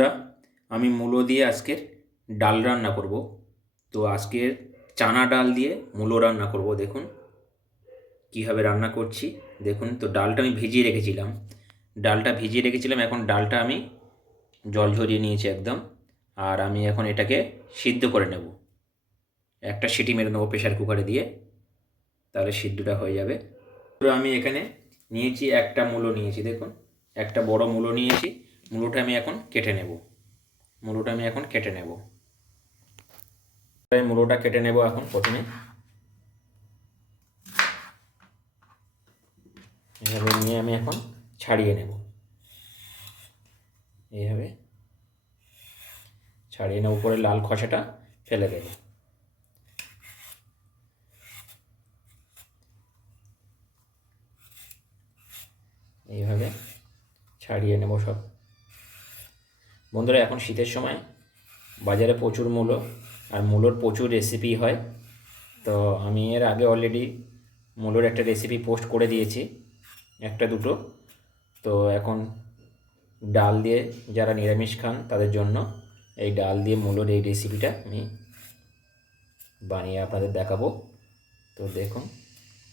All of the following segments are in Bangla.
বন্ধুরা, আমি মূলো দিয়ে আজকের ডাল রান্না করব। তো আজকের চানা ডাল দিয়ে মূলো রান্না করব দেখুন। কীভাবে রান্না করছি দেখুন। তো ডালটা আমি ভিজিয়ে রেখেছিলাম। ডালটা ভিজিয়ে রেখেছিলাম এখন ডালটা আমি জল ঝরিয়ে নিয়েছি একদম। আর আমি এখন এটাকে সিদ্ধ করে নেব। একটা সিটি মেরে নেব প্রেশার কুকারে দিয়ে তাহলে সিদ্ধটা হয়ে যাবে। তো আমি এখানে নিয়েছি একটা মূলো নিয়েছি দেখুন। একটা বড় মূলো নিয়েছি। মূলোটা আমি এখন কেটে নেব। মূলোটা আমি এখন কেটে নেব। আমি মূলোটা কেটে নেব এখন প্রথমে। এভাবে নিয়ে আমি এখন ছাড়িয়ে নেব। এইভাবে ছাড়িয়ে নেব উপরে লাল খসাটা ফেলে দেব। এইভাবে ছাড়িয়ে নেব সব। বন্ধুরা, এখন শীতের সময়। বাজারে প্রচুর মূলো আর মূলোর প্রচুর রেসিপি হয়। তো আমি এর আগে অলরেডি মূলোর একটা রেসিপি পোস্ট করে দিয়েছি, একটা দুটো। তো এখন ডাল দিয়ে যারা নিরামিষ খান, তাদের জন্য এই ডাল দিয়ে মূলোর এই রেসিপিটা আমি বানিয়ে আপনাদের দেখাবো। তো দেখুন,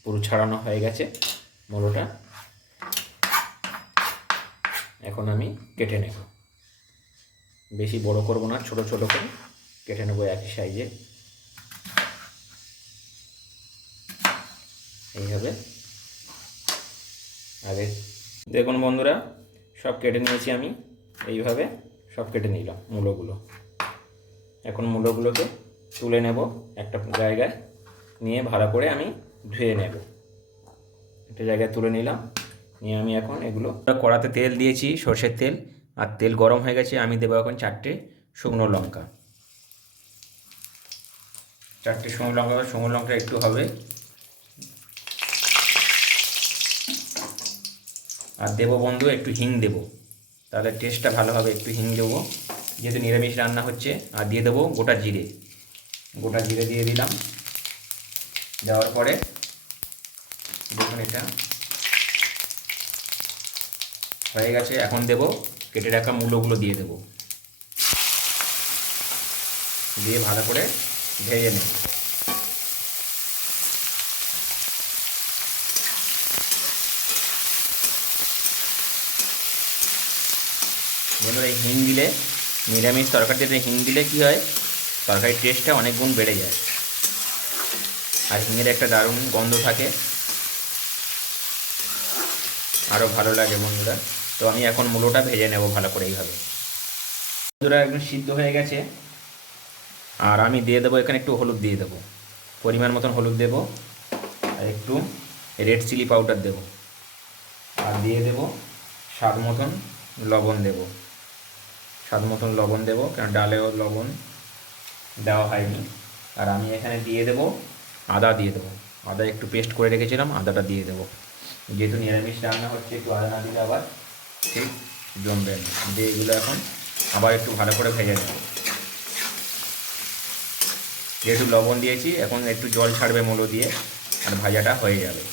পুরো ছাড়ানো হয়ে গেছে মূলোটা। এখন আমি কেটে নেব। বেশি বড় করব না, ছোট ছোট করে কেটে নেব একই সাইজে। এইভাবে। আগে দেখুন বন্ধুরা, সব কেটে নিয়েছি আমি। এইভাবে সব কেটে নিলাম মূলোগুলো। এখন মূলোগুলোকে তুলে নেব একটা জায়গায় নিয়ে ভাড়া করে আমি ধুয়ে নেব। একটা জায়গায় তুলে নিলাম। নিয়ে আমি এখন এগুলো কড়াতে তেল দিয়েছি, সর্ষের তেল। আর তেল গরম হয়ে গেছে, আমি দেবো এখন চারটে শুকনো লঙ্কা। চারটে শুকনো লঙ্কা শুকনো লঙ্কা একটু হবে। আর দেবো বন্ধু, একটু হিং দেবো। তাহলে টেস্টটা ভালো হবে, একটু হিং দেবো। যেহেতু নিরামিষ রান্না হচ্ছে, আর দিয়ে দেবো গোটা জিরে। গোটা জিরে দিয়ে দিলাম। দেওয়ার পরে দেখুন এটা। হয়ে গেছে, এখন দেব কেটে রাখা মূলোগুলো দিয়ে দেব। দিয়ে ভালো করে ভেজে নেব। বন্ধুরা এই হিং দিলে, নিরামিষ তরকারিতে হিং দিলে কি হয়? তরকারির টেস্টটা অনেক গুণ বেড়ে যায়। আর হিঙের একটা দারুণ গন্ধ থাকে। আরও ভালো লাগে বন্ধুরা। তো আমি এখন মূলোটা ভেজে নেব ভালো করে এইভাবে। বন্ধুরা একদম সিদ্ধ হয়ে গেছে। আর আমি দিয়ে দেবো এখানে একটু হলুদ দিয়ে দেবো। পরিমাণ মতন হলুদ দেব। আর একটু রেড চিলি পাউডার দেব। আর দিয়ে দেব স্বাদ মতন লবণ দেব। স্বাদ মতন লবণ দেব, কেন ডালেও লবণ দেওয়া হয়নি। আর আমি এখানে দিয়ে দেব আদা দিয়ে দেবো। আদা একটু পেস্ট করে রেখেছিলাম, আদাটা দিয়ে দেবো। যেহেতু নিরামিষ রান্না হচ্ছে, একটু আদা না দিলে আবার ঠিক জমবে না দিয়ে এগুলো এখন আবার একটু ভালো করে ভেজে নেব। যেহেতু লবণ দিয়েছি, এখন একটু জল ছাড়বে মূলো দিয়ে, আর ভাজাটা হয়ে যাবে।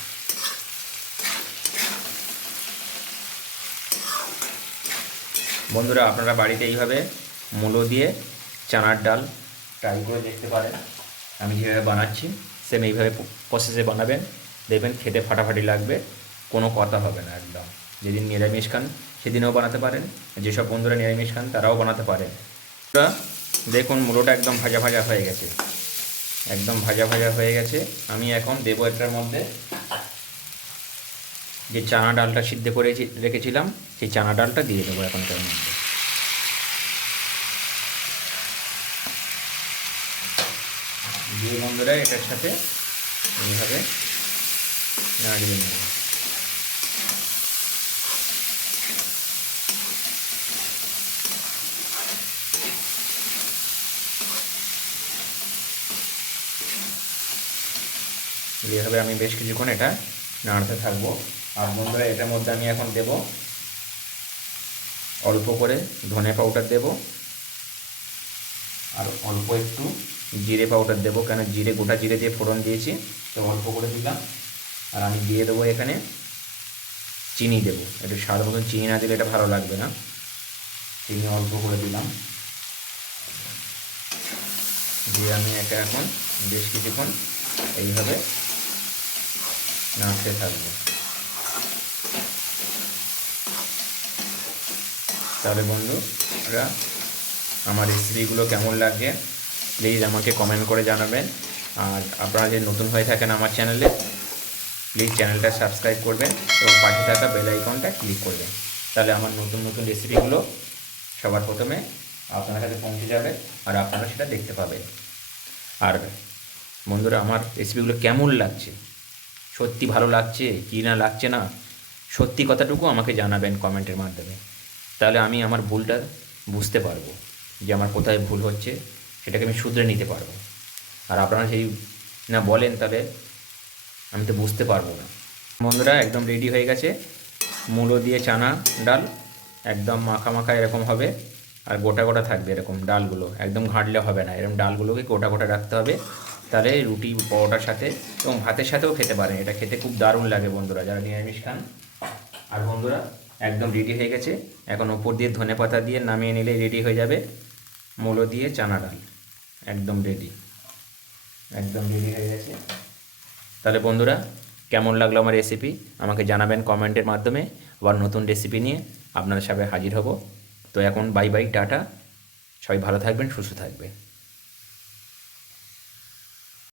বন্ধুরা, আপনারা বাড়িতে এইভাবে মূলো দিয়ে চানার ডাল ট্রাই করে দেখতে পারেন। আমি যেভাবে বানাচ্ছি সেম এইভাবে প্রসেসে বানাবেন। দেখবেন খেতে ফাটাফাটি লাগবে, কোনো কথা হবে না, একদম। যেদিন নিরামিষ খান, সেদিনও বানাতে পারেন। যেসব বন্ধুরা নিরামিষ খান, তারাও বানাতে পারেন। দেখুন মূলোটা একদম ভাজা ভাজা হয়ে গেছে। একদম ভাজা ভাজা হয়ে গেছে। আমি এখন দেবো এটার মধ্যে যে চানা ডালটা সিদ্ধ করে রেখেছিলাম, সেই চানা ডালটা দিয়ে দেবো এখন এটার মধ্যে। দিয়ে বন্ধুরা, এটার সাথে এইভাবে নাড়িয়ে নেব। এইভাবে আমি বেশ কিছুক্ষণ এটা নাড়তে থাকব। আর বন্ধুরা, এটার মধ্যে আমি এখন দেব অল্প করে ধনে পাউডার দেব। আর অল্প একটু জিরে পাউডার দেবো, কেন জিরে, গোটা জিরে দিয়ে ফোড়ন দিয়েছি। তো অল্প করে দিলাম। আর আমি দিয়ে দেবো এখানে চিনি দেবো। একটু স্বাদ মতন চিনি না দিলে এটা ভালো লাগবে না। চিনি অল্প করে দিলাম। দিয়ে আমি এটা এখন বেশ কিছুক্ষণ এইভাবে নাড়তে থাকব। তাহলে বন্ধুরা আমার রেসিপিগুলো কেমন লাগছে প্লিজ আমাকে কমেন্ট করে জানাবেন। আর আপনারা যদি নতুন হয়ে থাকেন আমার চ্যানেলে প্লিজ চ্যানেলটা সাবস্ক্রাইব করবেন এবং পাশে থাকা বেল আইকনটা ক্লিক করবেন। তাহলে আমার নতুন নতুন রেসিপিগুলো সবার প্রথমে আপনার কাছে পৌঁছে যাবে আর আপনারা সেটা দেখতে পাবেন। আর বন্ধুরা, আমার রেসিপিগুলো কেমন লাগছে? সত্যি ভালো লাগছে, কি না লাগছে না, সত্যি কথাটুকু আমাকে জানাবেন কমেন্টের মাধ্যমে। তাহলে আমি আমার ভুলটা বুঝতে পারব, যে আমার কোথায় ভুল হচ্ছে, সেটাকে আমি শুধরে নিতে পারব। আর আপনারা সেই না বলেন, তাহলে আমি তো বুঝতে পারব না। বন্ধুরা, একদম রেডি হয়ে গেছে। মূলো দিয়ে চানা, ডাল, একদম মাখা মাখা এরকম হবে, আর গোটা গোটা থাকবে এরকম ডালগুলো। একদম ঘাঁটলে হবে না, এরকম ডালগুলোকে গোটা গোটা রাখতে হবে। তাহলে রুটি, পরোটার সাথে এবং ভাতের সাথেও খেতে পারেন। এটা খেতে খুব দারুণ লাগে বন্ধুরা, যারা নিরামিষ খান। আর বন্ধুরা, একদম রেডি হয়ে গেছে। এখন ওপর দিয়ে ধনে পাতা দিয়ে নামিয়ে নিলে রেডি হয়ে যাবে। মূলো দিয়ে চানা ডাল, একদম রেডি একদম রেডি হয়ে গেছে। তাহলে বন্ধুরা, কেমন লাগল আমার রেসিপি আমাকে জানাবেন কমেন্টের মাধ্যমে। আবার নতুন রেসিপি নিয়ে আপনাদের সামনে হাজির হব। তো এখন বাই বাই টাটা। সবাই ভালো থাকবেন, সুস্থ থাকবে